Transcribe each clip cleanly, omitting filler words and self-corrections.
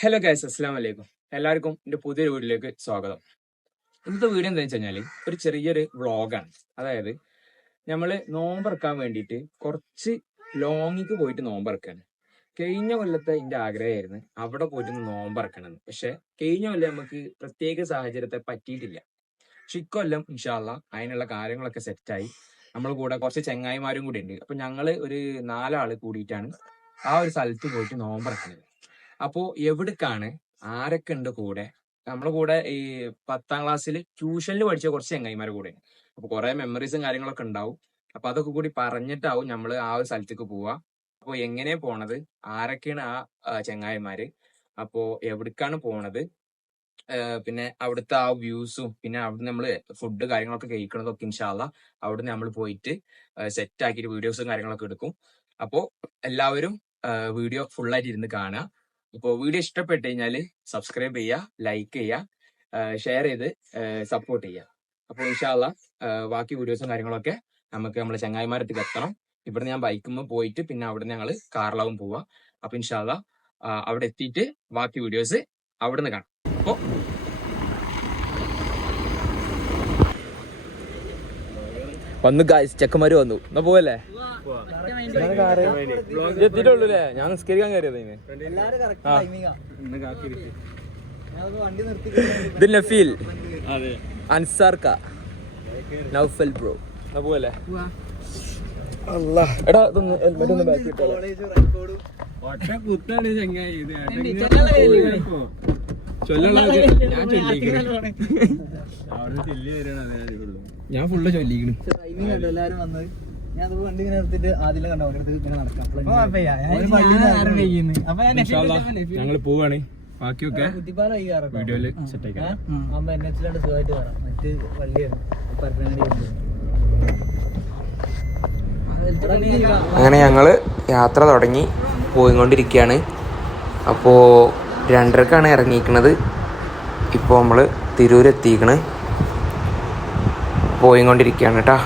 Hello guys, അസ്സലാമു അലൈക്കും. എല്ലാവർക്കും എൻ്റെ പുതിയൊരു വീഡിയോയിലേക്ക് സ്വാഗതം. ഇന്നത്തെ വീഡിയോ എന്താ വെച്ച് കഴിഞ്ഞാൽ ഒരു ചെറിയൊരു വ്ളോഗാണ്. അതായത് നമ്മൾ നോമ്പറക്കാൻ വേണ്ടിയിട്ട് കുറച്ച് ലോങ്ങിക്ക് പോയിട്ട് നോമ്പറക്കാണ്. കഴിഞ്ഞ കൊല്ലത്തെ എൻ്റെ ആഗ്രഹമായിരുന്നു അവിടെ പോയിട്ട് നോമ്പറക്കണമെന്ന്. പക്ഷെ കഴിഞ്ഞ കൊല്ലം നമുക്ക് പ്രത്യേക സാഹചര്യത്തെ പറ്റിയിട്ടില്ല. പക്ഷെ ഇക്കൊല്ലം ഇൻഷാ അല്ലാഹ് അതിനുള്ള കാര്യങ്ങളൊക്കെ സെറ്റായി. നമ്മൾ കൂടെ കുറച്ച് ചെങ്ങായിമാരും കൂടി ഉണ്ട്. അപ്പൊ ഞങ്ങള് ഒരു 4 ആള് കൂടിയിട്ടാണ് ആ ഒരു സ്ഥലത്ത് പോയിട്ട് നോമ്പറക്കുന്നത്. അപ്പോ എവിടേക്കാണ്, ആരൊക്കെ ഉണ്ട് കൂടെ? നമ്മളെ കൂടെ ഈ 10ാം ക്ലാസ്സിൽ ട്യൂഷനിൽ പഠിച്ച കുറച്ച് ചെങ്ങായിമാരുടെ കൂടെ. അപ്പൊ കുറെ മെമ്മറീസും കാര്യങ്ങളൊക്കെ ഉണ്ടാവും. അപ്പൊ അതൊക്കെ കൂടി പറഞ്ഞിട്ടാവും നമ്മൾ ആ ഒരു സ്ഥലത്തേക്ക് പോവാ. അപ്പൊ എങ്ങനെയാ പോണത്, ആരൊക്കെയാണ് ചെങ്ങായിമാര്, അപ്പോ എവിടേക്കാണ് പോണത്, പിന്നെ അവിടുത്തെ ആ വ്യൂസും പിന്നെ അവിടെ നമ്മള് ഫുഡ് കാര്യങ്ങളൊക്കെ കഴിക്കണതൊക്കെ ഇൻഷാല്ല അവിടെ നമ്മൾ പോയിട്ട് സെറ്റ് ആക്കിയിട്ട് വീഡിയോസും കാര്യങ്ങളൊക്കെ എടുക്കും. അപ്പോ എല്ലാവരും വീഡിയോ ഫുൾ ആയിട്ട് ഇരുന്ന് കാണുക. ഇപ്പോൾ വീഡിയോ ഇഷ്ടപ്പെട്ട് കഴിഞ്ഞാല് സബ്സ്ക്രൈബ് ചെയ്യുക, ലൈക്ക് ചെയ്യുക, ഷെയർ ചെയ്ത് സപ്പോർട്ട് ചെയ്യുക. അപ്പോൾ ഇൻഷാല്ല ബാക്കി വീഡിയോസും കാര്യങ്ങളൊക്കെ നമുക്ക് നമ്മളെ ചങ്ങായിമാരത്തേക്ക് എത്തണം. ഇവിടെ ഞാൻ ബൈക്കുമ്പോൾ പോയിട്ട് പിന്നെ അവിടെ ഞങ്ങൾ കാറിലാവും പോവാ. അപ്പൊ ഇൻഷാല്ല അവിടെ എത്തിയിട്ട് ബാക്കി വീഡിയോസ് അവിടെ നിന്ന് കാണാം. അപ്പോ വന്നു ഗായ്സ്, ചെക്കന്മാര് വന്നു. എന്നാ പോവല്ലേ? എത്തിയിട്ടുള്ളൂല്ലേ? ഞാൻ നിസ്കരിക്കാൻ കയറിയത്. ഇത് നഫീൽ, അൻസാർക്ക, നൗഫൽ ബ്രോ. എന്നാ പോവല്ലേ? എടാ ഹെൽമെറ്റ് ഒന്ന് ബാക്കി ഇട്ടോ. ഞാൻ ഫുള്ള് ചൊല്ലിക്കണ്. ഞങ്ങള് പോവാണ്. ബാക്കിയൊക്കെ വീഡിയോയില് സെറ്റ് ആക്കാം. അങ്ങനെ ഞങ്ങള് യാത്ര തുടങ്ങി പോയിക്കൊണ്ടിരിക്കുകയാണ്. അപ്പോൾ 2:30ക്കാണ് ഇറങ്ങിയിരിക്കുന്നത്. ഇപ്പോൾ നമ്മൾ തിരൂരെത്തിക്കണ്, പോയിക്കൊണ്ടിരിക്കുകയാണ് കേട്ടോ.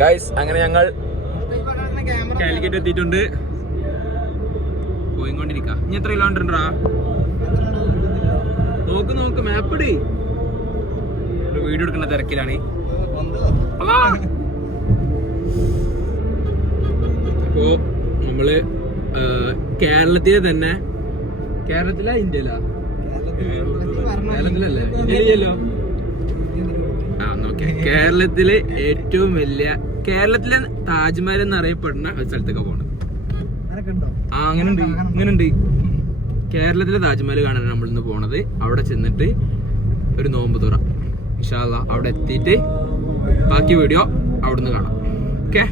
ഗൈസ്, അങ്ങനെ ഞങ്ങൾ കാലിക്കറ്റ് എത്തിയിട്ടുണ്ട്. പോയിക്കൊണ്ടിരിക്ക. ഇനി എത്ര കിലോമീറ്റർ ഉണ്ടാ? നോക്ക് മാപ്പ് ഇട്. വീഡിയോ എടുക്കുന്ന തിരക്കിലാണ്. അപ്പോ നമ്മള് കേരളത്തിലെ തന്നെ, കേരളത്തിലാ ഇന്ത്യയിലാ? കേരളത്തിലല്ലേ? ഇന്ത്യയിലല്ലോ. കേരളത്തിലെ ഏറ്റവും വലിയ, കേരളത്തിലെ താജ്മഹൽ എന്നറിയപ്പെടുന്ന ഒരു സ്ഥലത്തൊക്കെ പോകണം. അങ്ങനെയുണ്ട്. കേരളത്തിലെ താജ്മഹൽ കാണാനാണ് നമ്മൾ ഇന്ന് പോണത്. അവിടെ ചെന്നിട്ട് ഒരു നോമ്പ് തുറ ഇൻഷാ അല്ലാഹ്. അവിടെ എത്തിയിട്ട് ബാക്കി വീഡിയോ അവിടുന്ന് കാണാം. ഓക്കെ.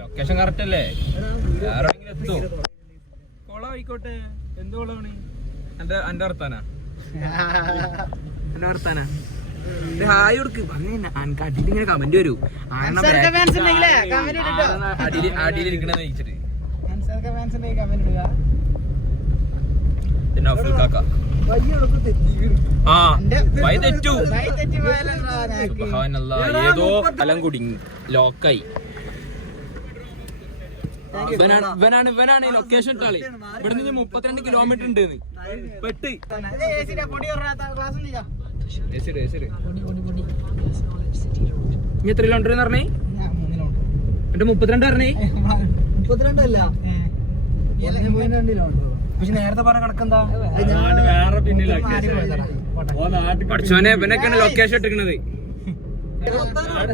ലൊക്കേഷൻ കറക്റ്റ് അല്ലേ? വേറെങ്കിലും എത്തും. കൊളം ആയിക്കോട്ടെ. എന്ത് കൊളമാണ്? എന്റെ വർത്താനാ ഹായ് കൊടുക്ക്. എനിക്ക് അടിയിലിങ്ങനെ കമന്റ് വരൂ. അടിയിലിരിക്കണെന്ന് ചോദിച്ചിട്ട് തെറ്റു. ഏതോ ഫലം കുടുങ്ങി, ലോക്കായി. ഇവനാണ് ലൊക്കേഷൻ ഇട്ടാളി. ഇവിടെ നിന്ന് 32 കിലോമീറ്റർ ഉണ്ട്. പെട്ട് ഇനി എത്ര കിലോമീറ്റർ പറഞ്ഞേ? എന്റെ 32 പറഞ്ഞേ. 32 അല്ല, പക്ഷെ നേരത്തെ പറഞ്ഞ കണക്കെന്താ? പഠിച്ചോനെ, ഇവനൊക്കെയാണ് ലൊക്കേഷൻ ഇട്ടിരിക്കണത്.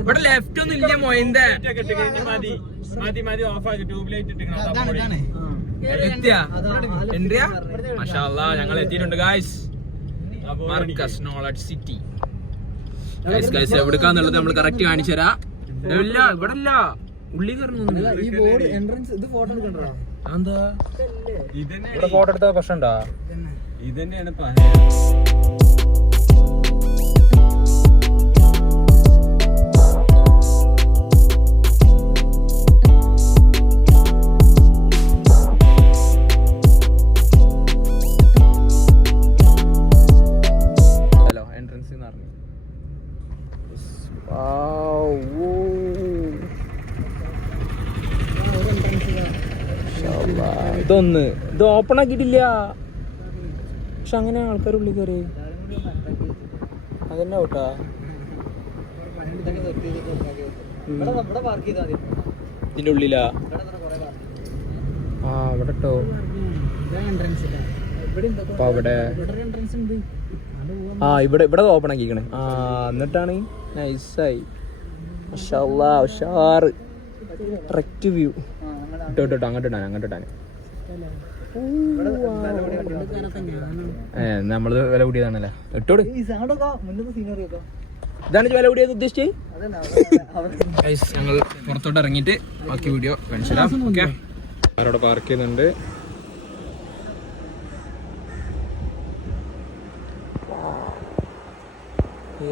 ഇവിടെ ലെഫ്റ്റ് ഒന്നും ഇല്ല മോയിന്റെ. ഞങ്ങൾ എത്തിയിട്ടുണ്ട് ഗായ്സ്. Markaz knowledge city. എവിടേക്കാന്നുള്ളത് നമ്മൾ കറക്റ്റ് കാണിച്ചു തരാം. ഇല്ല ഇവിടെ ഇല്ല ഉള്ളി എന്താ ഇവിടെ ഫോട്ടോ എടുത്ത പ്രശ്നം ഉണ്ടാ ഇതന്നെയാണ് എൻട്രൻസ് പറഞ്ഞു ഇതൊന്ന് ഇത് ഓപ്പൺ ആക്കിയിട്ടില്ല പക്ഷെ അങ്ങനെ ആൾക്കാർ ഉള്ളിൽ കയറി അതന്നെ ഔട്ടാ ഇതിന്റെ ഉള്ളിലാ ആ ഇവിടെ ഇട്ടോ അപ്പൊ അവിടെ ആ ഇവിടെ ഇവിടെ ഓപ്പൺ ആക്കിക്കണേ ആ എന്നിട്ടാണ് നൈസായി ഉഷാറ് കറക്റ്റ് വ്യൂ ഇട്ടോ അങ്ങോട്ടിട്ടാണ് നമ്മള് വില കൂടിയതാണല്ലേ ഇട്ടോട് ഇതാണ് വില കൂടിയത് ഉദ്ദേശിച്ചത് ഞങ്ങൾ പുറത്തോട്ട് ഇറങ്ങിയിട്ട് ബാക്കി വീഡിയോ കാണിച്ചുതരാം ഓക്കെ അവരവിടെ പാർക്ക് ചെയ്യുന്നുണ്ട്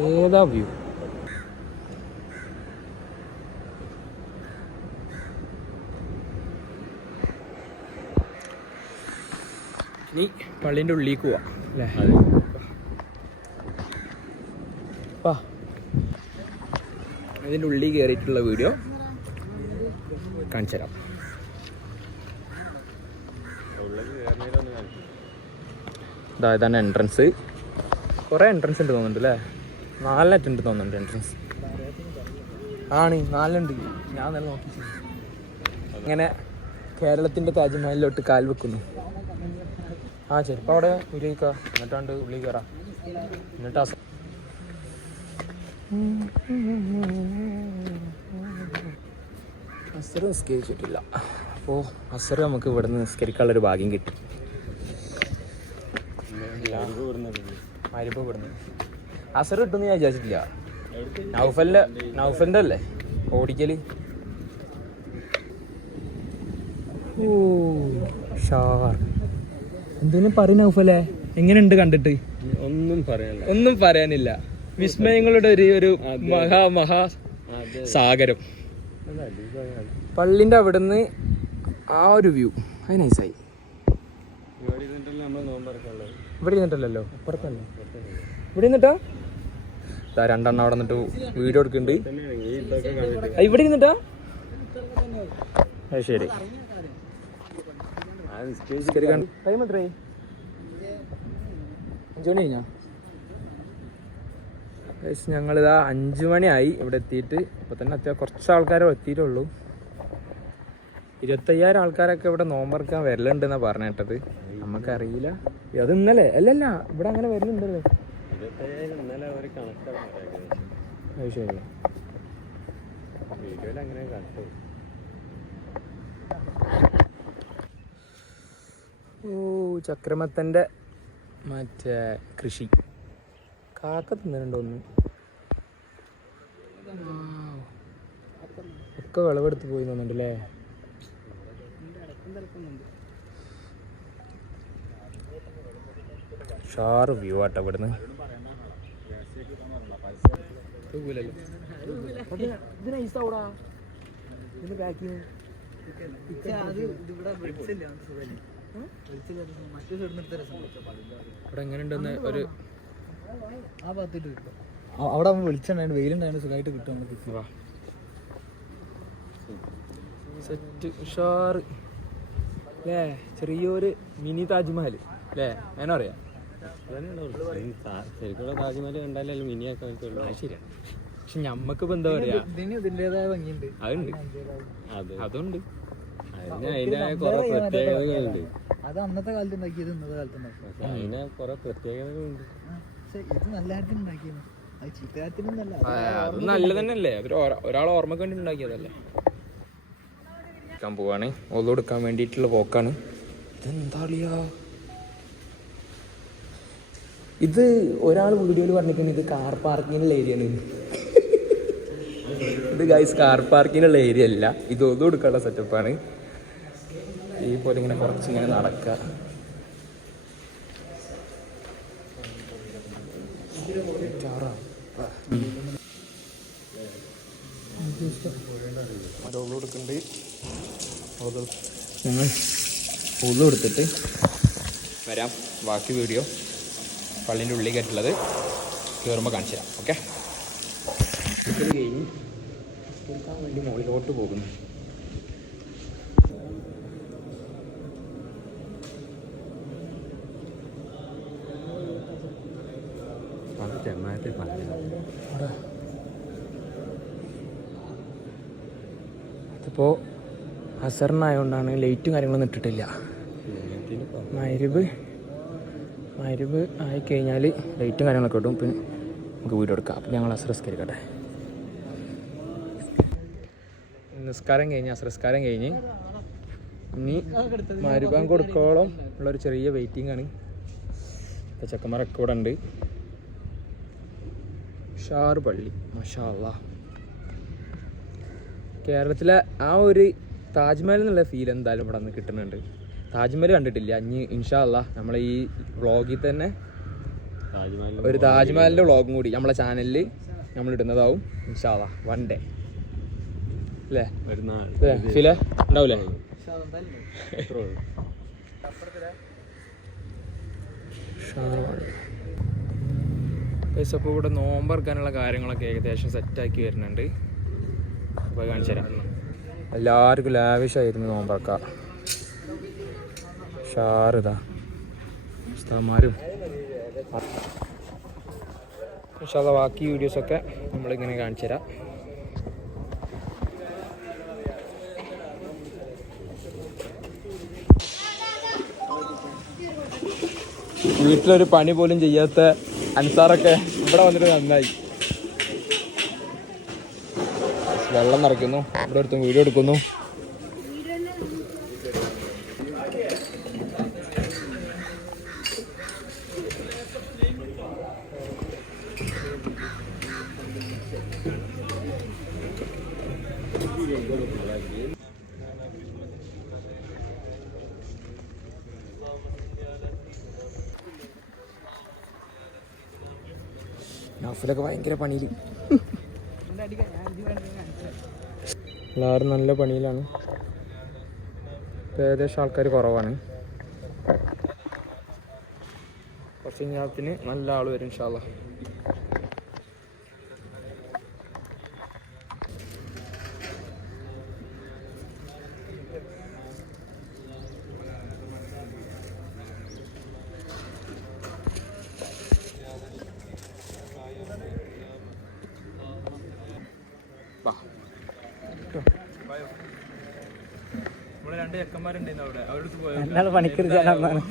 ഏതാ വ്യൂ ഇനി പള്ളീൻ്റെ ഉള്ളിലേക്ക് പോവാം അല്ലേ വാ ഇതിൻ്റെ ഉള്ളിൽ കയറിയിട്ടുള്ള വീഡിയോ കാണിച്ചു തരാം ഇതാണ് എൻട്രൻസ് കുറേ എൻട്രൻസ് ഉണ്ട് തോന്നുന്നുണ്ട് അല്ലേ 4 ഉണ്ട് തോന്നുന്നുണ്ട് എൻട്രൻസ് ആണ് 4 ഉണ്ട് ഞാൻ നല്ല നോക്കി ഇങ്ങനെ കേരളത്തിൻ്റെ താജ്മഹലിലോട്ട് കാൽ വെക്കുന്നു ആ ചെരുപ്പം അവിടെ ഉള്ളിൽ എന്നിട്ടാണ്ട് ഉള്ളിൽ കയറാം എന്നിട്ട് അസർ നിസ്കരിച്ചിട്ടില്ല അപ്പോൾ അസർ നമുക്ക് ഇവിടെ നിന്ന് നിസ്കരിക്കാനുള്ളൊരു ഭാഗ്യം കിട്ടി മരിപ്പ് ഇവിടുന്ന് അസർ കിട്ടുമെന്ന് ഞാൻ വിചാരിച്ചിട്ടില്ല നൗഫലിൻ്റെ അല്ലേ ഓടിക്കല് ഓ ഷാർ എന്തിനും പറയും നൗഫലേ എങ്ങനെയുണ്ട് കണ്ടിട്ട് ഒന്നും പറയാനില്ല വിസ്മയങ്ങളുടെ ഒരു മഹാ സാഗരം പള്ളിന്റെ അവിടുന്ന് ആ ഒരു വ്യൂ അത് നൈസായി ഇവിടെ ഇരുന്നിട്ടല്ലോ അപ്പുറത്തല്ലേ ഇവിടെ ഇരുന്നിട്ടാ രണ്ടെണ്ണം അവിടെ നിന്നിട്ട് വീഡിയോ എടുക്കുന്നുണ്ട് ഇവിടെ ഇരുന്നിട്ടാ ശരി ടൈം എത്രയായി 5 മണി കഴിഞ്ഞാ ഞങ്ങളിതാ 5 മണിയായി ഇവിടെ എത്തിയിട്ട് ഇപ്പൊ തന്നെ കുറച്ച് ആൾക്കാരെ എത്തിയിട്ടുള്ളൂ 25,000 ആൾക്കാരൊക്കെ ഇവിടെ നോമ്പറക്കാൻ വരലുണ്ടെന്നാ പറഞ്ഞിട്ടത് നമുക്കറിയില്ല അത് ഇന്നലെ അല്ലല്ല ഇവിടെ അങ്ങനെ വരലുണ്ടല്ലോ അത് ശരി ഓ ചക്രമത്തൻ്റെ മറ്റേ കൃഷി കാക്ക തിന്നുന്നുണ്ടോ ഒന്ന് ഒക്കെ വിളവെടുത്ത് പോയി തോന്നുന്നുണ്ടല്ലേ ഷാറ് വ്യൂ ആട്ടോ ഇവിടുന്ന് ഇവിടെ എങ്ങനെയുണ്ടെന്ന് ഒരു അവിടെ വെളിച്ചുണ്ടായിരുന്നു വെയിലുണ്ടായിരുന്നു സുഖമായിട്ട് കിട്ടും സെറ്റ് ഉഷാറ് അല്ലേ ചെറിയൊരു മിനി താജ്മഹൽ അല്ലേ അങ്ങനെ അറിയാം ശരിക്കുള്ള താജ്മഹൽ കണ്ടാലല്ലോ മിനിയൊക്കെ ശരിയാണ് പക്ഷെ ഞമ്മക്കിപ്പോ എന്താ പറയാ ഇതിൻ്റെതായ ഭംഗിയുണ്ട് അതുണ്ട് അതുണ്ട് അതിൻ്റെതായ കുറെ പ്രത്യേകതകളുണ്ട് അത് അന്നത്തെ കാലത്ത് ഉണ്ടാക്കിയത് ഇന്നത്തെ കാലത്ത് ഉണ്ടാക്കിയത് അതിന് കുറെ പ്രത്യേകതകളുണ്ട് ഇത് നല്ല കാര്യത്തിന് ഉണ്ടാക്കിയത് അത് ചീത്ത കാര്യത്തിനൊന്നല്ല അത് നല്ലത് തന്നെയല്ലേ ഒരാൾ ഓർമ്മക്ക് വേണ്ടി ഉണ്ടാക്കിയതല്ലേ പോവാണ് ഒന്നും എടുക്കാൻ വേണ്ടിയിട്ടുള്ള പോക്കാണ് ഇതെന്താ ഇത് ഒരാൾ വീഡിയോയിൽ പറഞ്ഞിട്ടുണ്ട് ഇത് കാർ പാർക്കിങ്ങിനുള്ള ഏരിയ ആണ് ഇത് ഗൈസ് കാർ പാർക്കിനുള്ള ഏരിയ അല്ല, ഇതൊന്നും എടുക്കാനുള്ള സെറ്റപ്പാണ്. ഈ പോലെ ഇങ്ങനെ കുറച്ചിങ്ങനെ നടക്കുക. കൊടുക്കുന്നുണ്ട്. ഞങ്ങൾ ഉള്ളു കൊടുത്തിട്ട് വരാം. ബാക്കി വീഡിയോ പള്ളിൻ്റെ ഉള്ളിൽ കയറ്റുള്ളത് കയറുമ്പോൾ കാണിച്ചു തരാം. ഓക്കെ, കഴിഞ്ഞ് കൊടുക്കാൻ വേണ്ടി മുകളിലോട്ട് പോകുന്നു. അതിപ്പോൾ അസറിനായതുകൊണ്ടാണ് ലൈറ്റും കാര്യങ്ങളൊന്നും ഇട്ടിട്ടില്ല. മഗ്‌രിബ് ആയിക്കഴിഞ്ഞാൽ ലൈറ്റും കാര്യങ്ങളൊക്കെ ഇടും. പിന്നെ നമുക്ക് വീഡിയോ എടുക്കാം. അപ്പോൾ ഞങ്ങൾ അസറസ്കരിക്കട്ടെ. നിസ്കാരം കഴിഞ്ഞ് അസറസ്കാരം കഴിഞ്ഞ് ഇനി മഗ്‌രിബ് കൊടുക്കോളം ഉള്ളൊരു ചെറിയ വെയിറ്റിംഗ് ആണ്. ചെക്കന്മാരൊക്കെ ഇവിടെ ഉണ്ട്. ഷാർ പള്ളി മാഷാ അല്ലാഹ്. കേരളത്തിലെ ആ ഒരു താജ്മഹൽ എന്നുള്ള ഫീൽ എന്തായാലും ഇവിടെ നിന്ന് കിട്ടുന്നുണ്ട്. താജ്മഹൽ കണ്ടിട്ടില്ല. ഇനി ഇൻഷാ അല്ലാഹ് നമ്മളെ ഈ വ്ളോഗിൽ തന്നെ ഒരു താജ്മഹലിൻ്റെ വ്ളോഗും കൂടി നമ്മളെ ചാനലിൽ നമ്മൾ ഇടുന്നതാവും ഇൻഷാ അല്ലാഹ്. വൺ ഡേ അല്ലേ ഫീല ഉണ്ടാവില്ലേ? അപ്പോൾ ഇവിടെ നോമ്പറക്കാനുള്ള കാര്യങ്ങളൊക്കെ ഏകദേശം സെറ്റാക്കി വരുന്നുണ്ട്. അപ്പോൾ കാണിച്ചു തരാം. എല്ലാവർക്കും ലാവിഷായിരുന്നു നോമ്പറക്ക. ഷാറിതാ ഉസ്താദ്മാരും ഇൻഷാ അല്ലാഹ് ബാക്കി വീഡിയോസൊക്കെ നമ്മളിങ്ങനെ കാണിച്ചു തരാം. വീട്ടിലൊരു പണി പോലും ചെയ്യാത്ത അൻസാറൊക്കെ ഇവിടെ വന്നിട്ട് നന്നായി. വെള്ളം നിറയ്ക്കുന്നു, ഇവിടെ അടുത്ത് വീഡിയോ എടുക്കുന്നു. നഫലൊക്കെ ഭയങ്കര പണിയിൽ, എല്ലാവരും നല്ല പണിയിലാണ്. ഏകദേശം ആൾക്കാർ കുറവാണ്. കുറച്ച് കഴിഞ്ഞാൽ നല്ല ആൾ വരും ഇൻഷാ അല്ലാഹ്. എന്നാണ് പണിക്കർ ചേട്ടനാണ്,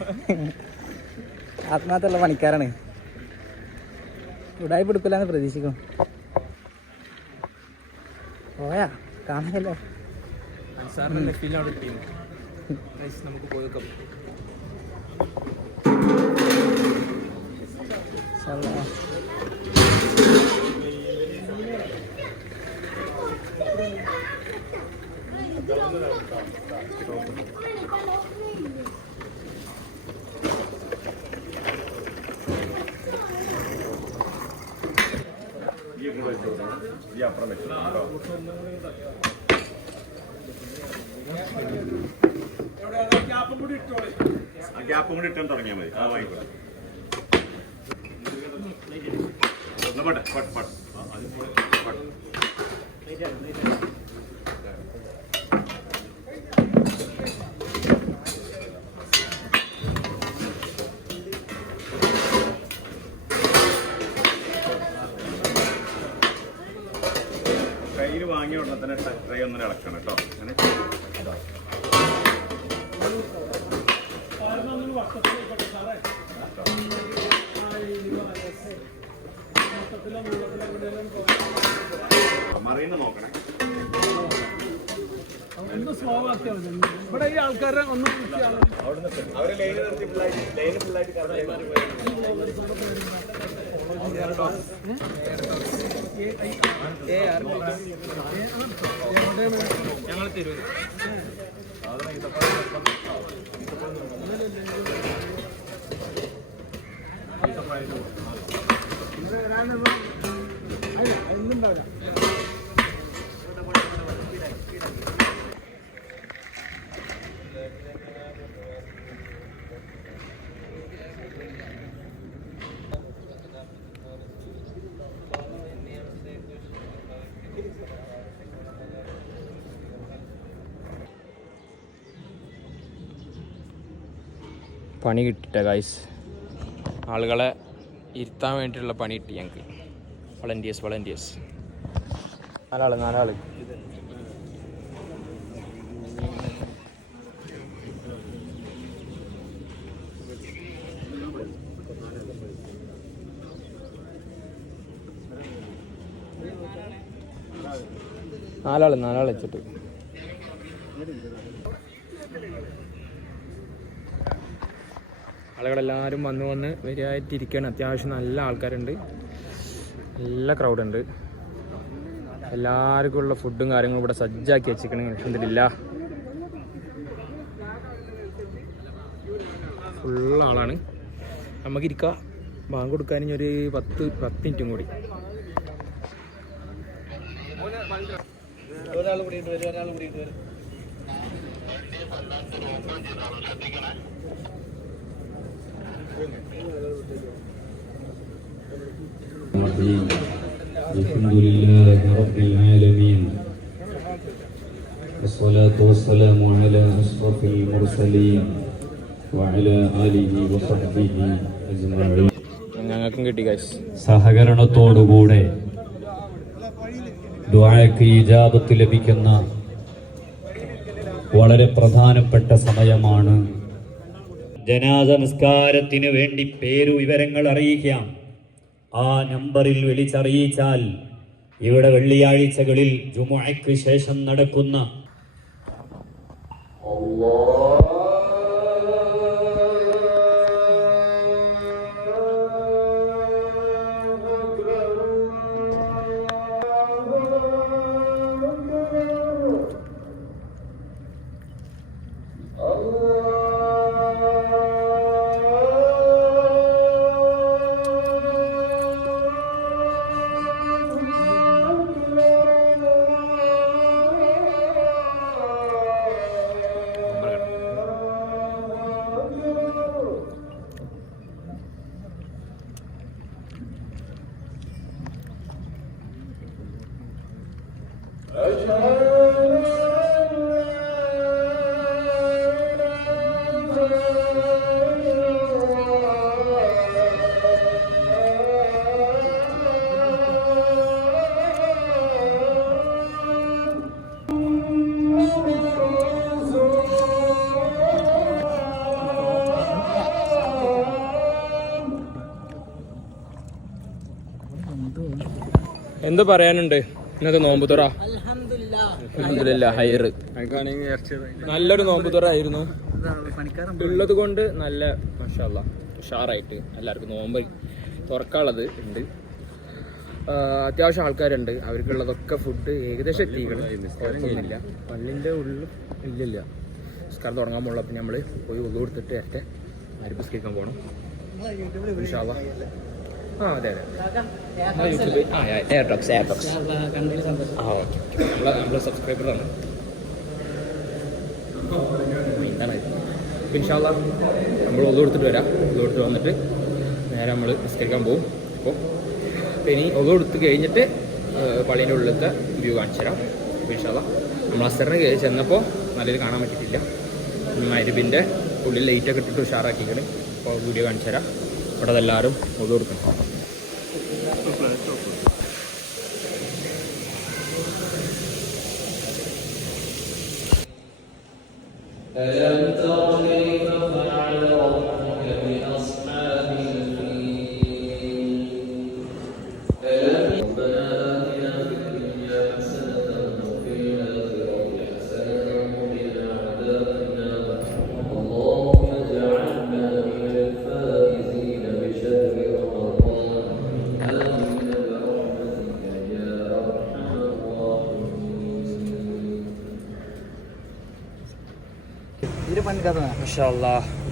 ആത്മാർത്ഥമുള്ള പണിക്കാരാണ്. ഉടായ്പ എടുക്കില്ലാന്ന് പ്രതീക്ഷിക്കണം. പോയാ കാണാനല്ലോ. നമുക്ക് പോയേക്കാം. ഗ്യാപ്പും കൂടി ഇട്ടാൻ തുടങ്ങിയാൽ മതി. ആ വാങ്ങിക്കോട്ടെ. കയ്യിൽ വാങ്ങിയ ഉടനെ തന്നെ ട്രൈ ഒന്നും ഇളക്കണം കേട്ടോ. അങ്ങനെ മറിയുന്ന നോക്കണേ. ഇവിടെ ഈ ആൾക്കാരെ ഒന്നും അവര് ലൈന് നിർത്തി ഫുള്ളായിട്ട് ഞങ്ങൾ തരൂ. പണി കിട്ടിട്ട ഗൈസ്, ആളുകളെ ഇരുത്താൻ വേണ്ടിയിട്ടുള്ള പണി കിട്ടി ഞങ്ങൾക്ക്. വളണ്ടിയേഴ്സ് 4 ആള്. നാലാള് വെച്ചിട്ട്. ആളുകളെല്ലാവരും വന്ന് വരിയായിട്ടിരിക്കുകയാണ്. അത്യാവശ്യം നല്ല ആൾക്കാരുണ്ട്, നല്ല ക്രൗഡുണ്ട്. എല്ലാവർക്കും ഉള്ള ഫുഡും കാര്യങ്ങളും ഇവിടെ സജ്ജാക്കി വെച്ചിരിക്കണം. അൽഹംദുലില്ലാ ഫുള്ള് ആളാണ്. നമുക്കിരിക്കാം. ബാങ്ക് കൊടുക്കാൻ ഇനി ഒരു 10 മിനിറ്റും കൂടി. Alhamdulillah Rabbil Alamin. Wassalatu wassalamu ala ashrafil mursalin wa ala alihi wa sahbihi ajma'in. ഞങ്ങൾക്കും കിട്ടി ഗൈസ്. സഹകരണത്തോടുകൂടെ ദുആക്ക് ഇജാബത്ത് ലഭിക്കുന്ന വളരെ പ്രധാനപ്പെട്ട സമയമാണ്. ജനാസ നിസ്കാരത്തിന് വേണ്ടി പേരു വിവരങ്ങൾ അറിയിക്കാം. ആ നമ്പറിൽ വിളിച്ചറിയിച്ചാൽ ഇവിടെ വെള്ളിയാഴ്ചകളിൽ ജുമുഅയ്ക്ക് ശേഷം നടക്കുന്ന എന്ത് പറയാനുണ്ട് ഇന്നത്തെ നോമ്പുതുറ? അൽഹംദുലില്ലാ ഹൈറ്. നല്ലൊരു നോമ്പുതുറ ആയിരുന്നു. ഉള്ളത് കൊണ്ട് നല്ല മാഷാ അല്ലാഹ് ഉഷാറായിട്ട് എല്ലാവർക്കും നോമ്പ് തുറക്കാനുള്ളത് ഉണ്ട്. അത്യാവശ്യം ആൾക്കാരുണ്ട്. അവർക്കുള്ളതൊക്കെ ഫുഡ് ഏകദേശം എത്തിക്കണം. പള്ളിൻ്റെ ഉള്ളിൽ ഇല്ലില്ല. നിസ്കാരം തുടങ്ങാൻ പോകുള്ള. പിന്നെ നമ്മൾ പോയി ഉള്ളു കൊടുത്തിട്ട് ഏറ്റവും മരുന്ന് സ്കരിക്കാൻ പോകണം ഇൻഷാ അല്ലാഹ്. അതെ യൂട്യൂബ് എയർടോക്സ് നമ്മളെ സബ്സ്ക്രൈബറാണ്. എന്താണ് ഇൻഷാ അല്ലാഹ് നമ്മൾ ഒതു കൊടുത്തിട്ട് വരാം. ഒതു കൊടുത്തിട്ട് വന്നിട്ട് നേരെ നമ്മൾ നിസ്കരിക്കാൻ പോകും. അപ്പോൾ ഇനി ഒതു കൊടുത്ത് കഴിഞ്ഞിട്ട് പള്ളീൻ്റെ ഉള്ളിലത്തെ വ്യൂ കാണിച്ചു തരാം. ഇൻഷാ അല്ലാഹ് നമ്മൾ അസറിന് ചെന്നപ്പോൾ നല്ലത് കാണാൻ പറ്റിയിട്ടില്ല. മഗ്‌രിബിൻ്റെ ഉള്ളിൽ ലൈറ്റൊക്കെ ഇട്ടിട്ട് ഉഷാറാക്കിക്കണം. അപ്പോൾ വീഡിയോ കാണിച്ചു തരാം. ഇവിടെ അതെല്ലാവരും ഒതു കൊടുക്കണം.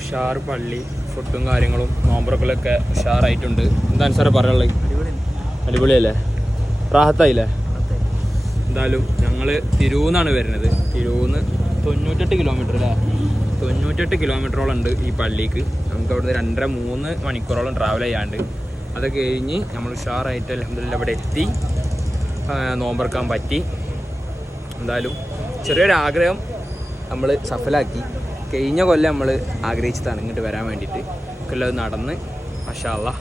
ഉഷാർ പള്ളി, ഫുഡും കാര്യങ്ങളും നോമ്പറൊക്കെ ഉഷാറായിട്ടുണ്ട്. എന്താണ് സാറേ പറയാനുള്ളത്? അടിപൊളിയല്ലേ, റാഹത്തായില്ലേ? എന്തായാലും ഞങ്ങൾ തിരൂന്നാണ് വരുന്നത്. തിരൂന്ന് 98 കിലോമീറ്റർ അല്ലേ, 98 കിലോമീറ്ററോളം ഉണ്ട് ഈ പള്ളിക്ക്. നമുക്ക് അവിടുന്ന് 2.5-3 മണിക്കൂറോളം ട്രാവൽ ചെയ്യാണ്ട്. അത് കഴിഞ്ഞ് നമ്മൾ ഉഷാറായിട്ട് അൽഹംദുലില്ലാ ഇവിടെ എത്തി, നോമ്പറക്കാൻ പറ്റി. എന്തായാലും ചെറിയൊരു ആഗ്രഹം നമ്മൾ സഫലാക്കി. കഴിഞ്ഞ കൊല്ലം നമ്മൾ ആഗ്രഹിച്ചതാണ് ഇങ്ങോട്ട് വരാൻ വേണ്ടിയിട്ട്. കൊല്ലം നടന്ന് മാഷാ അല്ലാ.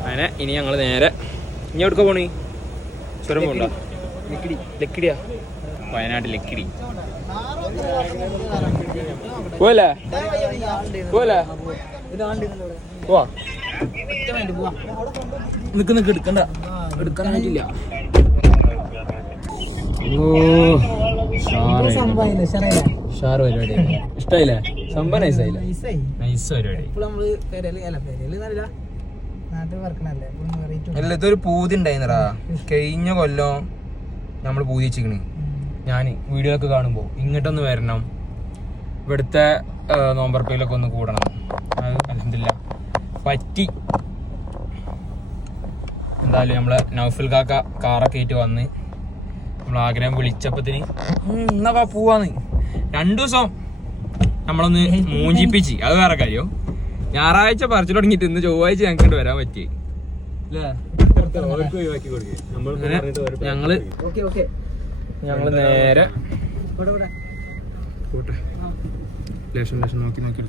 അങ്ങനെ ഇനി ഞങ്ങൾ നേരെ ഇനി എവിടുക്ക പോണി? ചുരം പോകണ്ട, ലക്കിടിയാ, വയനാട് ലക്കിടി പോവല്ലേ? പോവല്ലേ? പോവാ. നിക്ക് എടുക്കണ്ട, എടുക്കാനായിട്ടില്ല. ഷാർ പരിപാടി ഇഷ്ടായില്ലേ? സംഭവം നൈസായില്ലേ? നൈസ് പരിപാടി. അല്ല, ഇതൊരു പൂതി ഉണ്ടായിരുന്നടാ. കഴിഞ്ഞ കൊല്ലം നമ്മൾ പൂതി വെച്ചിക്കണ്. ഞാൻ വീഡിയോ ഒക്കെ കാണുമ്പോൾ ഇങ്ങോട്ടൊന്ന് വരണം, ഇവിടുത്തെ നോമ്പറപ്പയിലൊക്കെ ഒന്ന് കൂടണം. അത് അൽഹംദുലില്ലാ പറ്റി. എന്തായാലും നമ്മളെ നൗഫൽ കാക്ക കാറൊക്കെ ആയിട്ട് വന്ന് നമ്മൾ ആഗ്രഹം വിളിച്ചപ്പത്തിന് എന്നാ പോവാന്ന് 2 ദിവസം നമ്മളൊന്ന് മൂഞ്ചിപ്പിച്ച്. അത് വേറെ കാര്യം. ഞായറാഴ്ച പറിച്ചു തുടങ്ങിയിട്ട് ഇന്ന് ചൊവ്വാഴ്ച ഞങ്ങൾക്ക് വരാൻ പറ്റി. ഞങ്ങള് നേരെ നോക്കി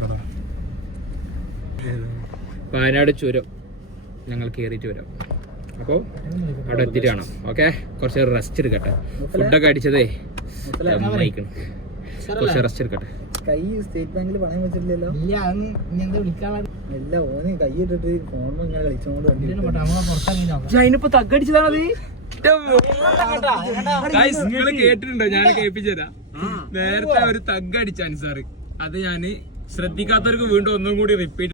വയനാട് ചുരം ഞങ്ങൾ കയറിയിട്ട് വരാം. അപ്പോൾ അവിടെ എത്തിയിട്ട് കാണാം. ഓക്കെ, കുറച്ച് റെസ്റ്റ് എടുക്കട്ടെ. ഫുഡൊക്കെ അടിച്ചതേ നന്നായിക്കണം, കുറച്ച് റെസ്റ്റ് എടുക്കട്ടെ. കൈ സ്റ്റേറ്റ് ബാങ്കിൽ പണയം വെച്ചിട്ടില്ലല്ലോ. എല്ലാം ഓന് കൈ ഇട്ടിട്ട് ഫോണിൽ ഇങ്ങനെ കളിച്ചോണ്ട് അതിനിപ്പോ തగ్గടിച്ചതാണത്. നിങ്ങള് കേട്ടിട്ടുണ്ടോ? ഞാൻ കേൾപ്പിച്ചുതരാം. നേരത്തെ ഒരു തగ్గടിച്ച അൻസാറ്, അത് ഞാന് ശ്രദ്ധിക്കാത്തവർക്ക് വീണ്ടും ഒന്നും കൂടി റിപ്പീറ്റ്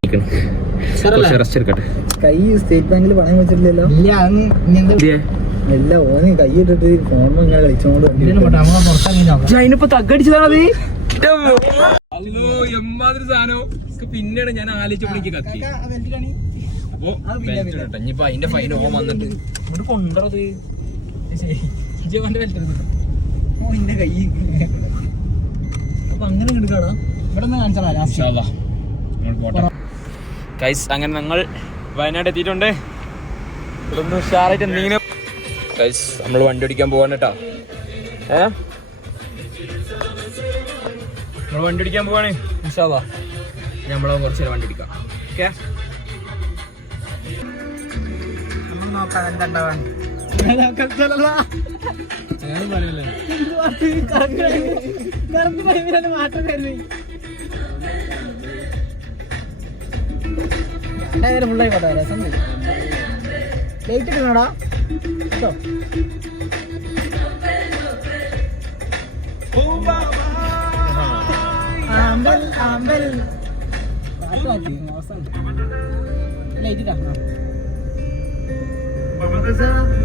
റെസ്റ്റ് എടുക്കട്ടെ. കൈ സ്റ്റേറ്റ് ബാങ്കിൽ പണയം വെച്ചിട്ടില്ലല്ലോ. എല്ലാം ഓന് കൈ ഇട്ടിട്ട് ഫോണിൽ ഇങ്ങനെ കളിച്ചോണ്ട് അതിനിപ്പോ തగ్గടിച്ചതാണത്. എമ്മാതിരി സാധനം പിന്നീട് ഞാൻ ആലോചിച്ചപ്പോൾ എനിക്ക് കത്തി. അപ്പൊ ഇനിയിപ്പോ അതിന്റെ ഫൈൻ ഓൻ വന്നിട്ട് ഇവിടെ കൊണ്ടത് ഓന്റെ കൈ അപ്പൊ അങ്ങനെ എടുക്കാടാ. ഇവിടെ ഗൈസ്, അങ്ങനെ ഞങ്ങൾ വയനാട് എത്തിയിട്ടുണ്ട്. ഇവിടെ ഒന്ന് ഉഷാറായിട്ട് എന്തെങ്കിലും ഗൈസ് നമ്മൾ വണ്ടി ഓടിക്കാൻ പോവാണ് കേട്ടോ. നമ്മൾ വണ്ടി ഓടിക്കാൻ പോവാണ്. ഇൻഷാ അല്ലാഹ് നമ്മളെ കുറച്ച് നേരം വണ്ടി ഓടിക്കാം. ഓക്കെ, നോക്കാം എന്താ ഫുള്ളായി പോട്ടെ. രസം ലൈറ്റ് ഇടണോടാ കേട്ടോ. ആമ്പൽ ആമ്പൽ ലൈറ്റ് ഇടാം.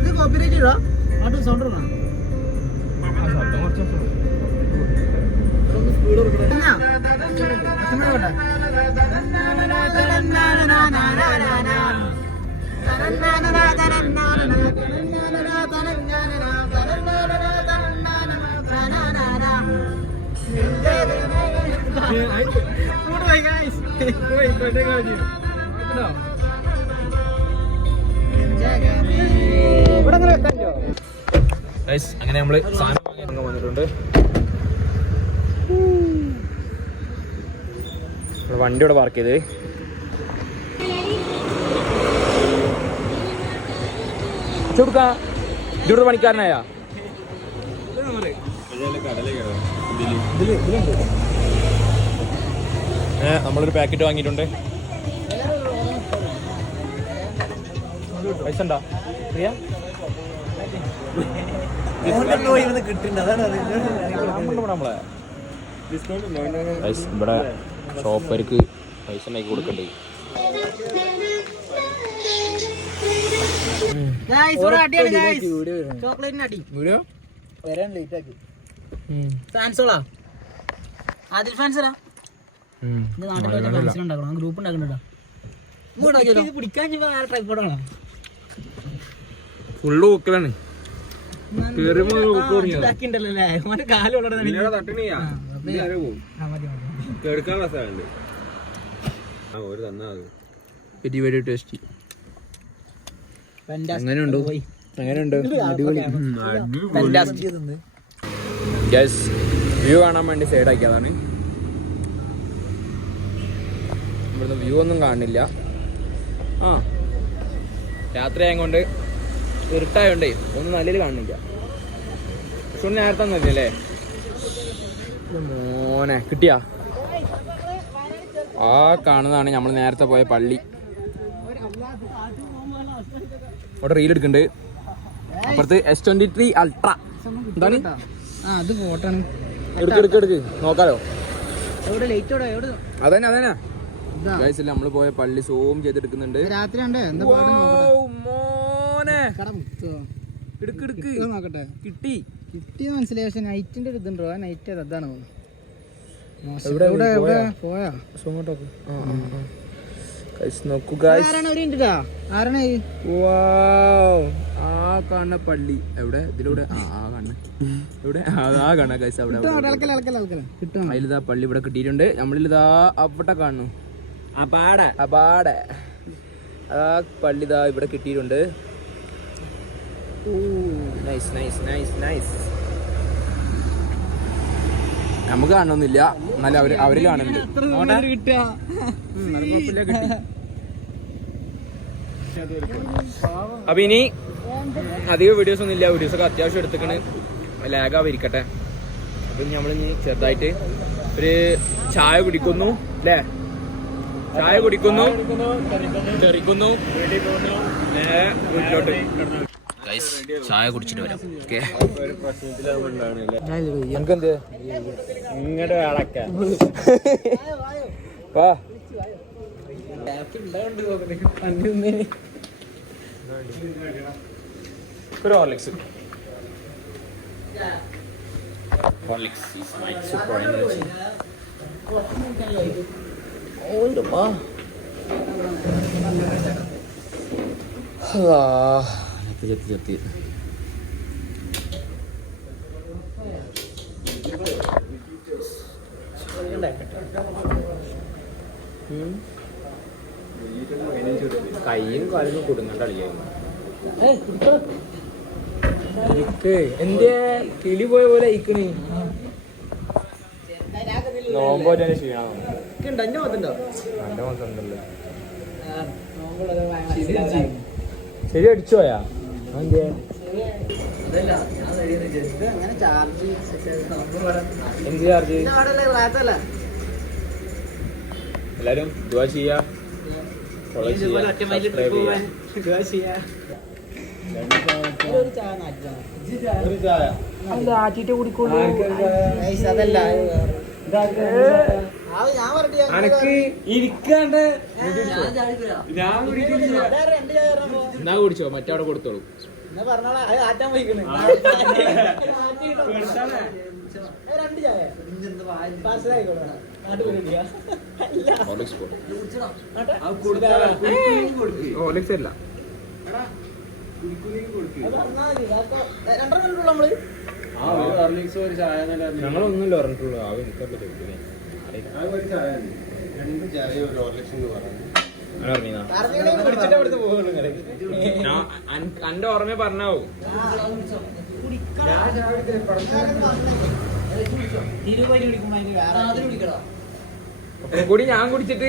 ഇത് കോപ്പിറൈറ്റ് ഇടാ. ആട്ട് സൗണ്ട് ഇടാ. സ്പീഡ് കൊടുക്കണം. അങ്ങനെ നമ്മള് സാധനം വാങ്ങാൻ വന്നിട്ടുണ്ട്. വണ്ടി ഇവിടെ പാർക്ക് ചെയ്ത് കൊടുക്കാം. ഇതിവിടെ പണിക്കാരനായ നമ്മളൊരു പാക്കറ്റ് വാങ്ങിയിട്ടുണ്ട്. പൈസ ഉണ്ടോ പ്രിയ? നമ്മളെ ഇവിടെ ഷോപ്പർക്ക് പൈസ ഉണ്ടാക്കി കൊടുക്കണ്ടേ. വീഡിയോ വരാൻ ലേറ്റ് ആക്കി ഫാൻസോളാ ആദിൽ ഫാൻസറാ എന്റെ നാട്ടിലെ ഫാൻസിനുണ്ടാക്കണം ഗ്രൂപ്പ് ഉണ്ടാക്കണ്ടോ പിടിക്കാൻ ട്രൈപ്പോഡാണോ ഫുള്ള് ഊക്കലാണ് ഇതാക്കിണ്ടല്ലേ ഓന്റെ കാല് വെരി വെരി ടേസ്റ്റി. എങ്ങനെയുണ്ട് ഗൈസ് വ്യൂ കാണാൻ വേണ്ടി സൈഡ് ആക്കിയതാണ്. ഇവിടുന്ന് വ്യൂ ഒന്നും കാണുന്നില്ല. ആ രാത്രി ആയതുകൊണ്ട് ഇരുട്ടായോണ്ടേ ഒന്നും നല്ലൊരു കാണുന്നില്ല. പക്ഷെ നേരത്തെ നോക്കിയല്ലേ മോനെ കിട്ടിയാ. ആ കാണുന്നതാണ് നമ്മൾ നേരത്തെ പോയ പള്ളി. അവിടെ റീൽ എടുക്കുന്നുണ്ട്. അപ്പുറത്ത് S23 അൾട്ര. എന്താണ് അത് ഫോട്ടാണ് എടുക്ക് നോക്കാലോ. എവിടെ അതന്നെ ഗൈസ് നമ്മള് പോയ പള്ളി സൂം ചെയ്തെടുക്കുന്നുണ്ട്. രാത്രി മോനെ എടുക്ക് നോക്കട്ടെ കിട്ടി മനസ്സിലായി. പക്ഷെ നൈറ്റിന്റെ ഒരു ഇതുണ്ടോ ആ നൈറ്റ് അതാണ് പോയാ ആരാണ് ആ കാണുന്ന പള്ളി എവിടെ ഇതിലൂടെ ആ കാണുന്ന എവിടെ ആ കാണുന്ന ഗൈസ് അവിടെ അതിലിതാ പള്ളി ഇവിടെ കിട്ടിയിട്ടുണ്ട്. നമ്മളിതാ അവിടെ കാണുന്നു അപാടെ ആ പള്ളി ഇതാ ഇവിടെ കിട്ടിയിട്ടുണ്ട്. Nice nice nice nice. നമുക്ക് കാണണമെന്നില്ല എന്നാലും അവര് കാണുന്നുണ്ട്. അപ്പൊ ഇനി അധികം വീഡിയോസ് ഒന്നും ഇല്ല. വീഡിയോസ് ഒക്കെ അത്യാവശ്യം എടുത്തിക്കണ് ലാഗാവിരിക്കട്ടെ. അപ്പൊ നമ്മളിനി ചെറുതായിട്ട് ഒരു ചായ കുടിക്കുന്നു അല്ലേ? ചായ കുടിക്കുന്നു തെറിക്കുന്നു വീട്ടിലോട്ട്. ചായ കുടിച്ചിട്ട് വരാം. ഓക്കെ എനിക്കെന്ത് ഇങ്ങോട്ട് അളക്കാൻ വാ ഒരു Horlicks. Horlicks is my super energy. ചത്തി കയ്യും കാലും കൊടുങ്ങണ്ട കളിയായിരുന്നു. എന്റെ കിളി പോയ പോലെ അയക്കണേ. നോമ്പോ ക്ഷീണോ നല്ല മോശമുണ്ടല്ലോ. ശരി അടിച്ചു പോയാ എന്ത് ചാർജ്? എല്ലാരും ദുആ ചെയ്യാ. അനക്ക് ഇരിക്കാണ്ട് ഞാൻ കുടിക്കില്ല. എന്നാ കുടിച്ചോ, മറ്റവിടെ കൊടുത്തോളൂ. ഹോർലിക്സ് അല്ല ഞങ്ങളൊന്നുമില്ല പറഞ്ഞിട്ടുള്ളൂ. അന്റെ ഓർമ്മ പറഞ്ഞാവൂ. കൂടി ഞാൻ കുടിച്ചിട്ട്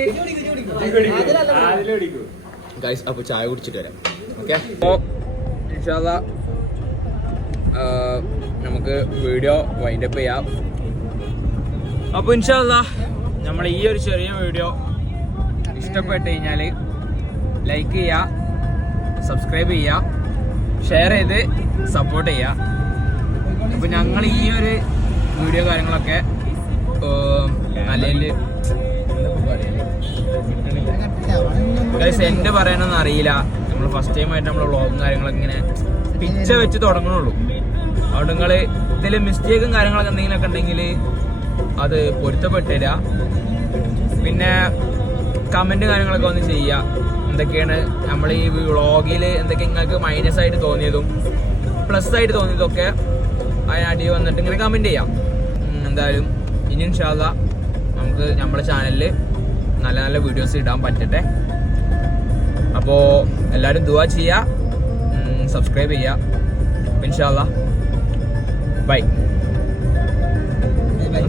ഗൈസ് അപ്പൊ ചായ കുടിച്ചിട്ട് വരാം. ഓക്കെ ഇൻഷാല്ലാ നമുക്ക് വീഡിയോ വൈൻഡപ്പ് ചെയ്യാം. അപ്പൊ ഇൻഷാല്ലാ നമ്മൾ ഈ ഒരു ചെറിയ വീഡിയോ ഇഷ്ടപ്പെട്ട് കഴിഞ്ഞാൽ ലൈക്ക് ചെയ്യുക, സബ്സ്ക്രൈബ് ചെയ്യുക, ഷെയർ ചെയ്ത് സപ്പോർട്ട് ചെയ്യുക. അപ്പോൾ ഞങ്ങൾ ഈ ഒരു വീഡിയോ കാര്യങ്ങളൊക്കെ നല്ല എൻ്റെ പറയാനൊന്നും അറിയില്ല. നമ്മൾ ഫസ്റ്റ് ടൈം ആയിട്ട് നമ്മൾ വ്ളോഗും കാര്യങ്ങളൊക്കെ ഇങ്ങനെ പിച്ച വെച്ച് തുടങ്ങണുള്ളൂ. അതുകൊണ്ട് നിങ്ങൾ ഇതിൽ മിസ്റ്റേക്കും കാര്യങ്ങളൊക്കെ എന്തെങ്കിലുമൊക്കെ ഉണ്ടെങ്കിൽ അത് പൊരുത്തപ്പെട്ടില്ല. പിന്നെ കമന്റ് കാര്യങ്ങളൊക്കെ ഒന്ന് ചെയ്യുക. എന്തൊക്കെയാണ് നമ്മൾ ഈ വ്ളോഗിൽ എന്തൊക്കെ നിങ്ങൾക്ക് മൈനസ് ആയിട്ട് തോന്നിയതും പ്ലസ് ആയിട്ട് തോന്നിയതൊക്കെ അതിനടി വന്നിട്ട് ഇങ്ങനെ കമന്റ് ചെയ്യാം. എന്തായാലും ഇനി ഇൻഷാ അല്ലാ നമുക്ക് നമ്മുടെ ചാനലിൽ നല്ല നല്ല വീഡിയോസ് ഇടാൻ പറ്റട്ടെ. അപ്പോൾ എല്ലാവരും ദുആ ചെയ്യുക, സബ്സ്ക്രൈബ് ചെയ്യുക. ഇൻഷാ അല്ലാ ബൈ. ബൈ.